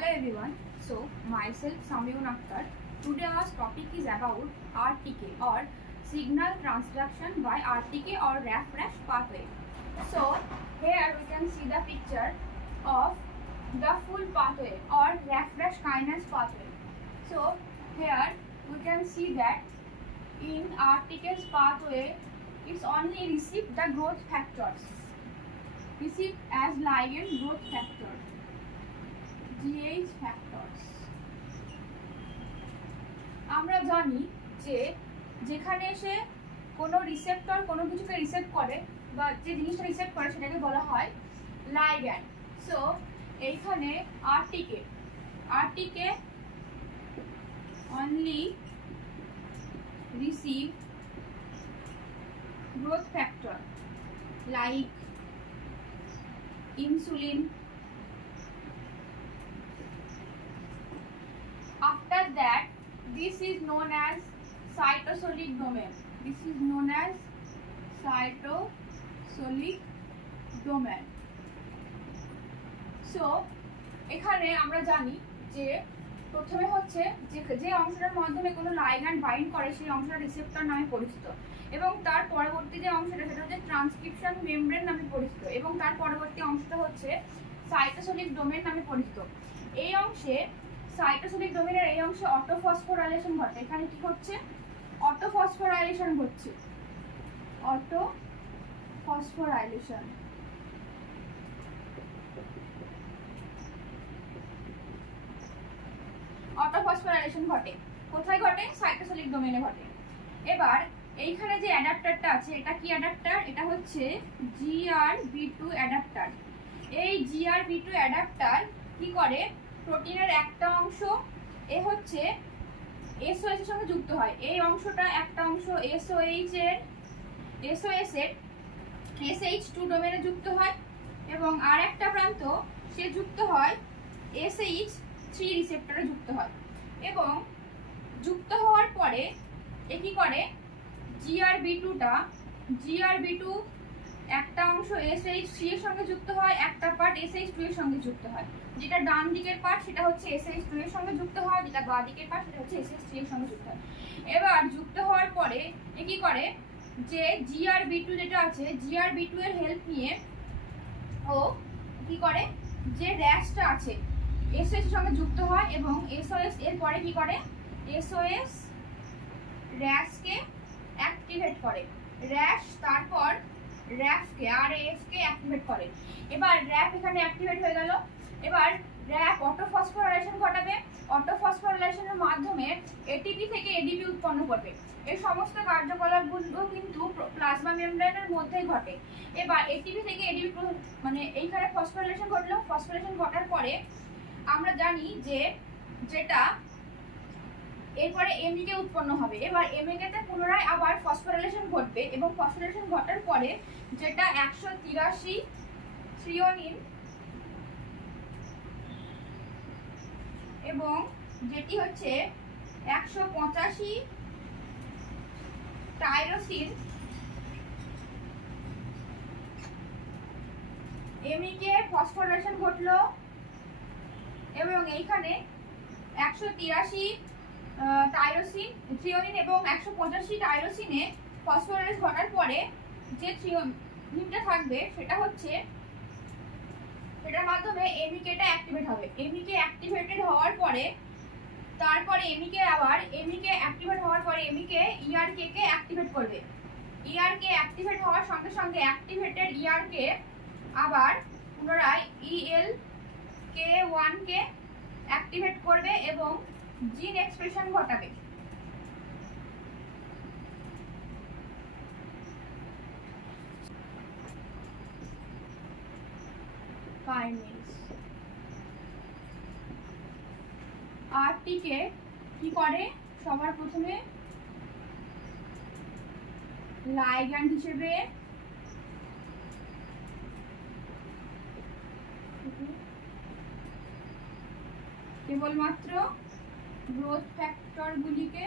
Hello everyone. So myself Samyun Akhtar. Today our topic is about RTK or signal transduction by RTK or RAF-RAF pathway. So here we can see the picture of the full pathway or RAF-RAF kinase pathway. So here we can see that in RTK's pathway it's only received the growth factors, received as ligand growth factor, GH factors. আমরা জানি যে যেখানে এসে কোনো receptor কোনো কিছুকে রিসেপ্ট করে বা যে জিনিসটা রিসেপ্ট করে সেটাকে বলা হয় লাইগ্যান্ড। সো এইখানে আরটিকে only receive growth factor like insulin. After that, this is known as cytosolic domain. This is known as cytosolic domain. So এখানে আমরা জানি যে প্রথমে হচ্ছে যে অংশটার মাধ্যমে কোনো লাইগ্যান্ড বাইন্ড করে সেই অংশটা রিসেপ্টর নামে পরিচিত, এবং তার পরবর্তী যে অংশটা সেটা হচ্ছে ট্রান্সক্রিপশন মেমব্রেন নামে পরিচিত, এবং তার পরবর্তী অংশটা হচ্ছে সাইটোসোলিক ডোমেন নামে পরিচিত। এই অংশে সাইটোসোলিক ডোমেনের এই অংশে অটোফসফোরাইলেশন ঘটে। এখানে কি হচ্ছে? অটোফসফোরাইলেশন হচ্ছে, অটোফসফোরাইলেশন। অটোফসফোরাইলেশন ঘটে কোথায় ঘটে? সাইটোসোলিক ডোমেনে ঘটে। এবার এইখানে যে অ্যাডাপ্টারটা আছে এটা কি অ্যাডাপ্টার? এটা হচ্ছে GRB2 অ্যাডাপ্টার। এই GRB2 অ্যাডাপ্টার কি করে? প্রোটিনের একটা অংশ এ হচ্ছে SOS এর সঙ্গে যুক্ত হয়। এই অংশটা একটা অংশ SOS এর SH2 ডোমেনে যুক্ত হয়, এবং আর একটা প্রান্ত সে যুক্ত হয় SH3 রিসেপ্টরে যুক্ত হয়। এবং যুক্ত হওয়ার পরে এ কি করে? GRB2 একটা অংশ SH3 এর সঙ্গে যুক্ত হয়, একটা পার্ট SH2 এর সঙ্গে যুক্ত হয়। যেটা ডান দিকের পার্ট সেটা হচ্ছে SH2 এর সঙ্গে যুক্ত হয়, যেটা বাঁ দিকের পার্ট সেটা হচ্ছে SH3 এর সঙ্গে যুক্ত হয়। এবার যুক্ত হওয়ার পরে এ কি করে? যে GRB2 যেটা আছে GRB2 এর হেল্প নিয়ে ও কি করে? যে র্যাশটা আছে SOS এর সঙ্গে যুক্ত হয়, এবং SOS এর পরে কি করে? SOS র্যাশকে অ্যাক্টিভেট করে। র্যাশ তারপর র্যাফকে অ্যাক্টিভেট করে। এবার র্যাফ এখানে অ্যাক্টিভেট হয়ে গেল। এবার র্যাফ অটোফসফোরাইলেশন ঘটাবে। অটোফসফোরাইলেশনের মাধ্যমে এটিপি থেকে এডিপি উৎপন্ন করবে। এই সমস্ত কার্যকলাপগুলো কিন্তু প্লাজমা মেমব্রেনের মধ্যেই ঘটে। এবার এটিপি থেকে এডিপি মানে এইখানে ফসফোরাইলেশন ঘটলো। ফসফোরাইলেশন ঘটার পরে আমরা জানি যে যেটা এরপরে এমইকে উৎপন্ন হবে। এবার এমইকে তে পুনরায় আবার ফসফোরাইলেশন ঘটবে, এবং ফসফোরাইলেশন ঘটার পরে যেটা 183 থ্রিওনিন এবং যেটি হচ্ছে 185 টাইরোসিন এমইকে ফসফোরাইলেশন ঘটলো, এবং এইখানে 183 টাইরোসিন থ্রিওনিন এবং 185 টাইরোসিনে ফসফোরাইলেশন ঘটার পরে যে থ্রিওনিনটা থাকবে সেটা হচ্ছে সেটার মাধ্যমে এমইকেটা অ্যাক্টিভেট হবে। এমইকে অ্যাক্টিভেটেড হওয়ার পরে তারপরে এমইকে অ্যাক্টিভেট হওয়ার পরে এমইকে ইআরকে কে অ্যাক্টিভেট করবে। ইআরকে অ্যাক্টিভেট হওয়ার সঙ্গে সঙ্গে অ্যাক্টিভেটেড ইআরকে আবার পুনরায় ELK1 কে অ্যাক্টিভেট করবে এবং জিন এক্সপ্রেশন ঘটাবে। আরটিকে কি করে? সবার প্রথমে লাইগ্যান্ড হিসেবে কেবলমাত্র গ্রোথ ফ্যাক্টর গুলিকে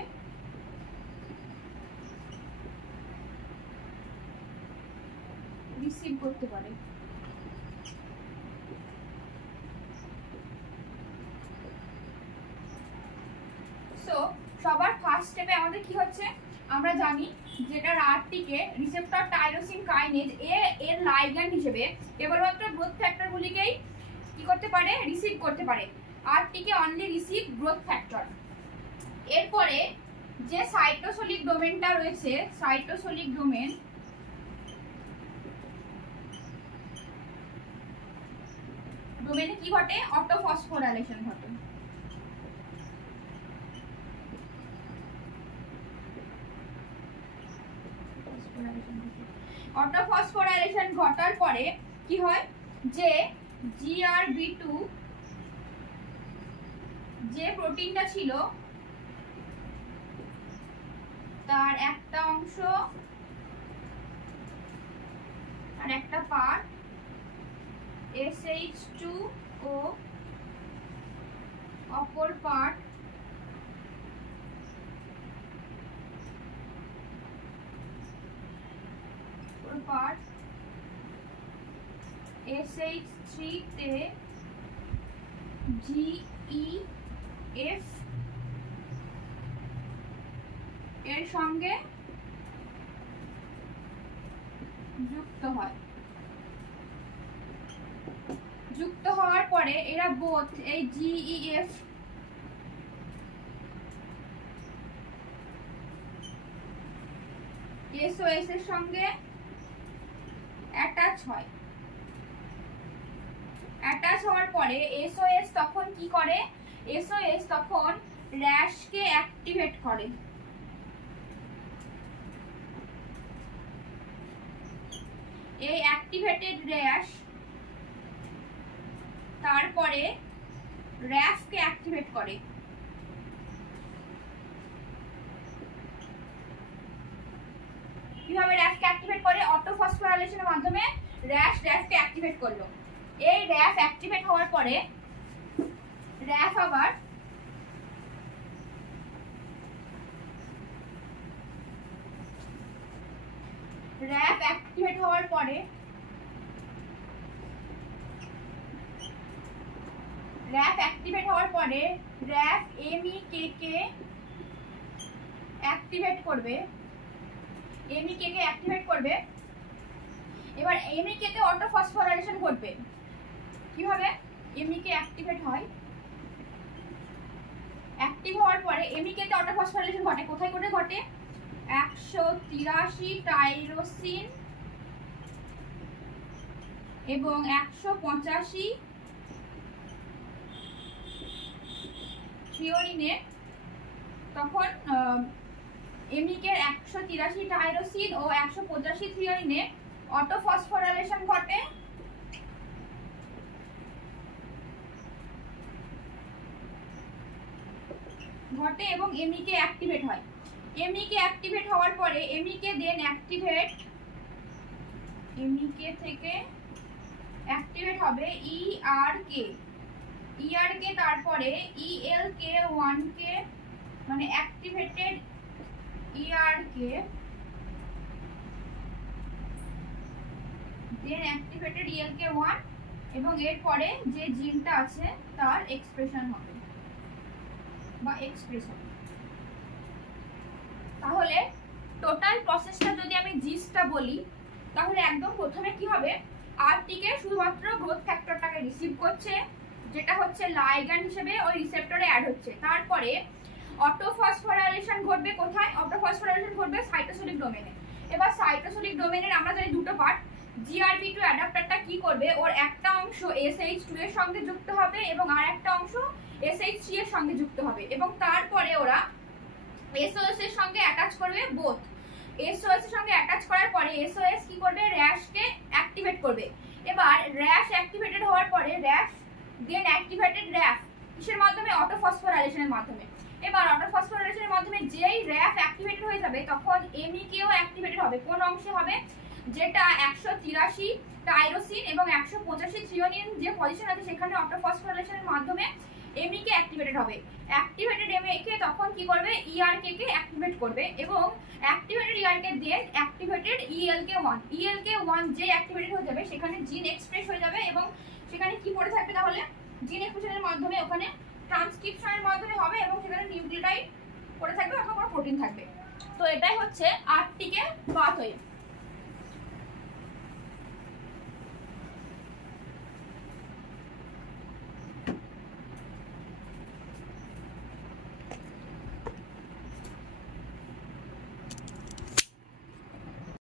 রিসিভ করতে পারে। ফার্স্ট স্টেপে আমাদের কি হচ্ছে, আমরা জানি যেটা রাডটিকে রিসেপ্টর টাইরোসিন কাইনেজ এর লাইগ্যান্ড হিসেবে কেবলমাত্র গ্রোথ ফ্যাক্টরগুলিকেই কি করতে পারে, রিসিভ করতে পারে। আরটিকে অনলি রিসিভ গ্রোথ ফ্যাক্টর। এরপরে যে সাইটোসোলিক ডোমেনটা রয়েছে, সাইটোসোলিক ডোমেন, ডোমেনে কি ঘটে, অটোফসফোরাইলেশন ঘটে। অটোফসফোরাইলেশন ঘটার পরে কি হয়, যে GRB2 যে প্রোটিনটা ছিল তার একটা অংশ আর একটা পার্ট SH2 ও অপর পার্ট SH3 তে GEF এর সঙ্গে যুক্ত হয়। যুক্ত হওয়ার পরে এরা বোথ এই GEF SOS এর সঙ্গে অ্যাটাচ হয়। অ্যাটাচ হওয়ার পরে SOS তখন কি করে, SOS তখন র্যাশকে অ্যাক্টিভেট করে। এই অ্যাক্টিভেটেড র্যাশ তারপরে র্যাফকে অ্যাক্টিভেট করে। কিভাবে র্যাফকে অ্যাক্টিভেট করে, অটোফসফোরাইলেশনের মাধ্যমে র্যাফকে অ্যাক্টিভেট করলো। এই র্যাফ অ্যাক্টিভেট হওয়ার পরে র্যাফ আবার র্যাফ অ্যাক্টিভেট হওয়ার পরে র্যাফ MEK কে অ্যাক্টিভেট করবে। এবার MEK তে অটোফসফোরাইলেশন ঘটবে। কিভাবে MEK অ্যাক্টিভেট হয়, অ্যাক্টিভ হওয়ার পরে MEK তে অটোফসফোরাইলেশন ঘটে। কোথায় ঘটে 183 টাইরোসিন এবং 185 থ্রিওনিনে। তখন MEK এর 183 টাইরোসিন ও 185 থ্রিওনিনে অটোফসফোরাইলেশন ঘটে। এবং MEK অ্যাক্টিভেট হয়। MEK অ্যাক্টিভেট হওয়ার পরে MEK থেকে অ্যাক্টিভেট হবে ERK তারপরে ELK1 কে, মানে অ্যাক্টিভেটেড ERK অ্যাক্টিভেটেড ELK1 এবং এরপরে যে জিনটা আছে তার এক্সপ্রেশন হবে বা এক্সপ্রেশন। তাহলে টোটাল প্রসেসটা যদি আমি জিসটা বলি, তাহলে একদম প্রথমে কি হবে, আরটিকে শুধুমাত্র গ্রোথ ফ্যাক্টরটাকে রিসিভ করছে, যেটা হচ্ছে লাইগ্যান্ড হিসেবে ওই রিসেপ্টরে অ্যাড হচ্ছে। তারপরে অটোফসফোরাইলেশন ঘটবে কোথায়, অটোফসফোরাইলেশন ঘটবে সাইটোসোলিক ডোমেনে। এবার সাইটোসোলিক ডোমেনের আমরা জানি দুটো পার্ট, GRB2 অ্যাডাপ্টারটা কি করবে, ওর একটা অংশ SH2 এর সঙ্গে যুক্ত হবে এবং আর একটা অংশ SH3 এর সঙ্গে যুক্ত হবে এবং তারপরে ওরা SOS এর সঙ্গে অ্যাটাচ করবে। বোথ SOS এর সঙ্গে অ্যাটাচ করার পরে SOS কি করবে, র্যাশকে অ্যাক্টিভেট করবে। এবার র্যাশ অ্যাক্টিভেটেড হওয়ার পরে র্যাশ দেন অ্যাক্টিভেটেড র্যাফ কিসের মাধ্যমে, অটোফসফোরাইলেশনের মাধ্যমে। এবার অটোফসফোরাইলেশনের মাধ্যমে যেই র্যাফ অ্যাক্টিভেটেড হয়ে যাবে তখন MEKও অ্যাক্টিভেটেড হবে। কোন অংশে হবে, যেটা 183 টাইরোসিন এবং 185 থ্রিওনিন যে পজিশন আছে সেখানে অটোফসফোরাইলেশনের মাধ্যমে MEK অ্যাক্টিভেটেড হবে। অ্যাক্টিভেটেড MEK তখন কি করবে, ERK কে অ্যাক্টিভেট করবে এবং অ্যাক্টিভেটেড ERK দেন অ্যাক্টিভেটেড ELK1 যে অ্যাক্টিভেটেড হয়ে যাবে সেখানে জিন এক্সপ্রেস হয়ে যাবে এবং সেখানে কি পড়ে থাকবে, তাহলে জিন এক্সপ্রেশনের মাধ্যমে ওখানে ট্রান্সক্রিপশনের মাধ্যমে হবে এবং সেখানে নিউক্লিওটাইড পড়ে থাকবে, অথবা কোনো প্রোটিন থাকবে। তো এটাই হচ্ছে আর্কটিকের পাথওয়ে।